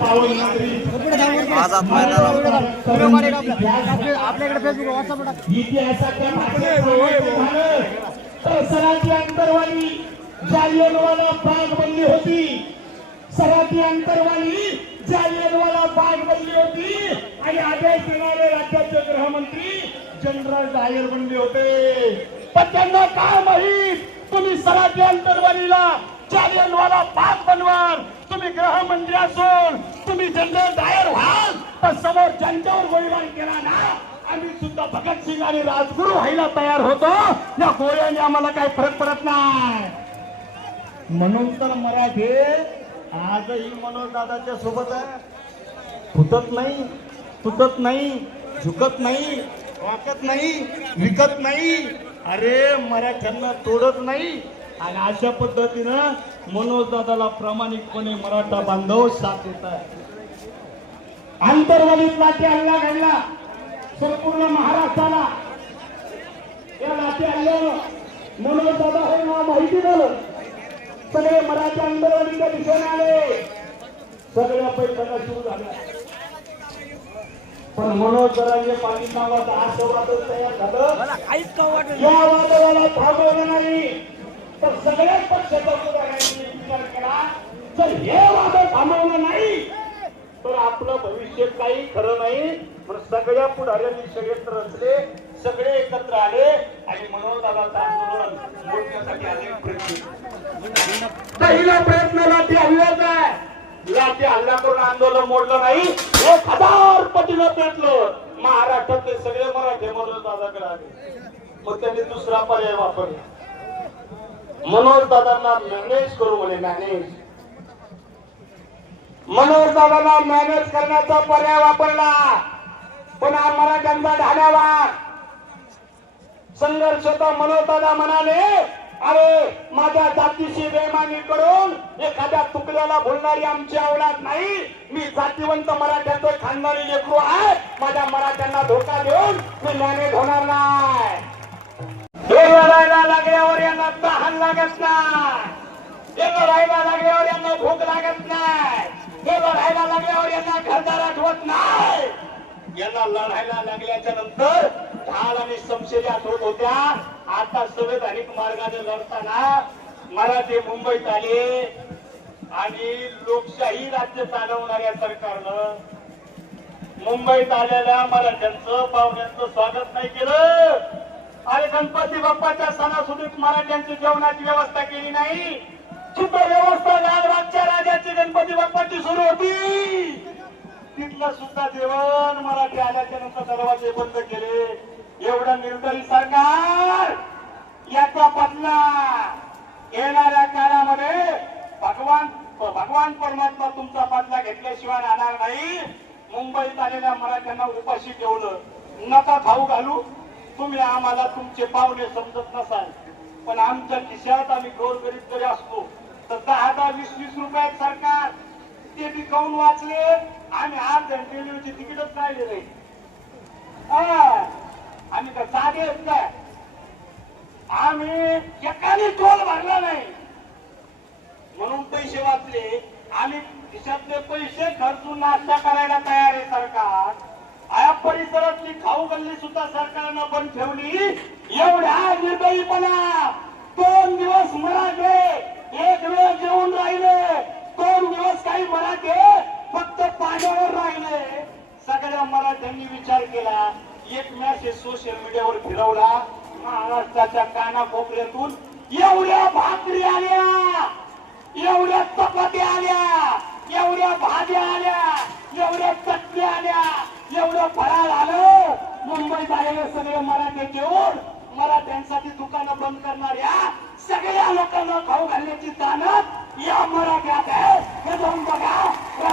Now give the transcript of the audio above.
पावन आझाद मैदानावर. आपल्याकडे फेसबुक व्हॉट्सअप इतिहासाच्या तर सराठी अंतरवाली जालियनवाला बाग बनली होती. सराठी अंतरवाली जालियनवाला बाग बनली होती. आणि आदेश देणारे राज्याचे गृहमंत्री जनरल डायर बनले होते. पण त्यांना काय माहीत? तुम्ही सराठी अंतरवालीला जालियनवाला बाग बनवाल. तुम्ही गृहमंत्री असून तुम्ही जनरल डायर व्हाल. तर समोर ज्यांच्यावर गोळीबार केला ना आम्ही सुद्धा भगतसिंग आणि राजगुरू व्हायला तयार होतो. या गोळ्याने आम्हाला काही फरक पडत नाही. म्हणून तर मराठी आजही मनोज दादाच्या सोबत आहे. फुटत नाही तुटत नाही झुकत नाही वाकत नाही विकत नाही. अरे मराठ्यांना तोडत नाही. आणि अशा पद्धतीनं मनोज दादाला प्रामाणिकपणे मराठा बांधव साथ देत आहे आंतरवालीत लाठी हल्ला घडला. संपूर्ण महाराष्ट्राला या लाठी हल्ल्यानं मनोज दादा हे नाव माहिती झालं. सगळे मराठी आंदोलनाच्या दिशेने आले. सगळ्या पैठणा सुरू झाल्या पण मनोज जरांगे पाटील नावाचा हा वादळ तयार झालं. या वादळाला थांबवलं नाही. तर सगळ्याच पक्षाचा पुढाऱ्यांनी विचार केला जर हे वादळ थांबवलं नाही तर आपलं भविष्य काही खरं नाही. म्हणून सगळ्या पुढाऱ्यांनी षडयंत्र रचले सगळे एकत्र आले आणि म्हणून दादा आंदोलन मोडण्यासाठी अनेक प्रयत्न पहिला प्रयत्न लाठी हल्ल्याचा आहे. लाठी हल्ला करून आंदोलन मोडलं नाही. एक हजार पटीनं पेटलं. महाराष्ट्रातले सगळे मराठे मनोज दादाकडे आले. मग त्यांनी दुसरा पर्याय वापरला. मनोज दादांना मॅनेज करू म्हणे मॅनेज मनोज दादांना मॅनेज करण्याचा पर्याय वापरला. पण मराठ्यांचा ढाण्यावार. संघर्ष तर मनोज दादा म्हणाले अरे माझ्या जातीशी बेमानी करून एखाद्या तुकड्याला बोलणारी आमची आवडत नाही. मी जातीवंत मराठ्याचं खानदारी लेकरू आहे. माझ्या मराठ्यांना धोका देऊन मी मॅनेज होणार नाही. यांना लागत नाही. हे लढायला लागल्यावर यांना भूक लागत नाही. हे लढायला लागल्यावर यांना घरदार आठवत नाही. यांना लढायला लागल्याच्या नंतर ढाल आणि समशेरी आठवत होत्या. आता संवैधानिक मार्गाने लढताना मराठी मुंबईत आले. आणि लोकशाही राज्य चालवणाऱ्या सरकारनं मुंबईत आलेल्या मराठ्यांचं पाहुण्यांचं स्वागत नाही केलं. अरे गणपती बाप्पाच्या सणासुदीत मराठ्यांची जेवणाची व्यवस्था केली नाही. तिथं व्यवस्था लालबागच्या राजाची गणपती बाप्पाची सुरू होती. तिथलं सुद्धा जेवण मराठी आल्याच्यानंतर दरवाजे बंद केले. एवढं निर्दयी सरकार याचा बदला येणाऱ्या काळामध्ये भगवान भगवान परमात्मा तुमचा बदला घेतल्याशिवाय राहणार नाही. मुंबईत आलेल्या मराठ्यांना उपाशी ठेवलं. नका खाऊ घालू. तुम्ही आम्हाला तुमचे पावले समजत नसाल पण आमच्या खिशात आम्ही गोरगरीब जरी असतो तर दहा दहा वीस वीस रुपयात सरकार. ते बी काऊन वाचले? आम्ही आज रेल्वेची तिकीटच राहिले नाही. हा, आम्ही तर साधे काय? आम्ही एकाने टोल भरला नाही. म्हणून पैसे वाचले. आम्ही खिशातले पैसे खर्चून नाश्ता करायला तयार आहे सरकार. परिसरातली खाऊ गल्ली सुद्धा सरकारनं बंद ठेवली. एवढ्या निर्दयीपणा. दोन दिवस मराठे एक वेळ जेवून राहिले. दोन दिवस काही मराठे फक्त पाण्यावर राहिले. सगळ्या मराठ्यांनी विचार केला. एक मॅसेज सोशल मीडियावर फिरवला. महाराष्ट्राच्या कानाकोपऱ्यातून एवढ्या भाकरी आल्या. एवढ्या चपात्या आल्या. एवढ्या भाज्या आल्या. एवढ्या चटण्या आल्या. जेवढं फराळ आलं मुंबईत आलेले सगळे मराठी घेऊन मराठ्यांसाठी दुकानं बंद करणाऱ्या सगळ्या लोकांना खाऊ घालण्याची तानत या मराठ्यात आहे. हे जाऊन बघा.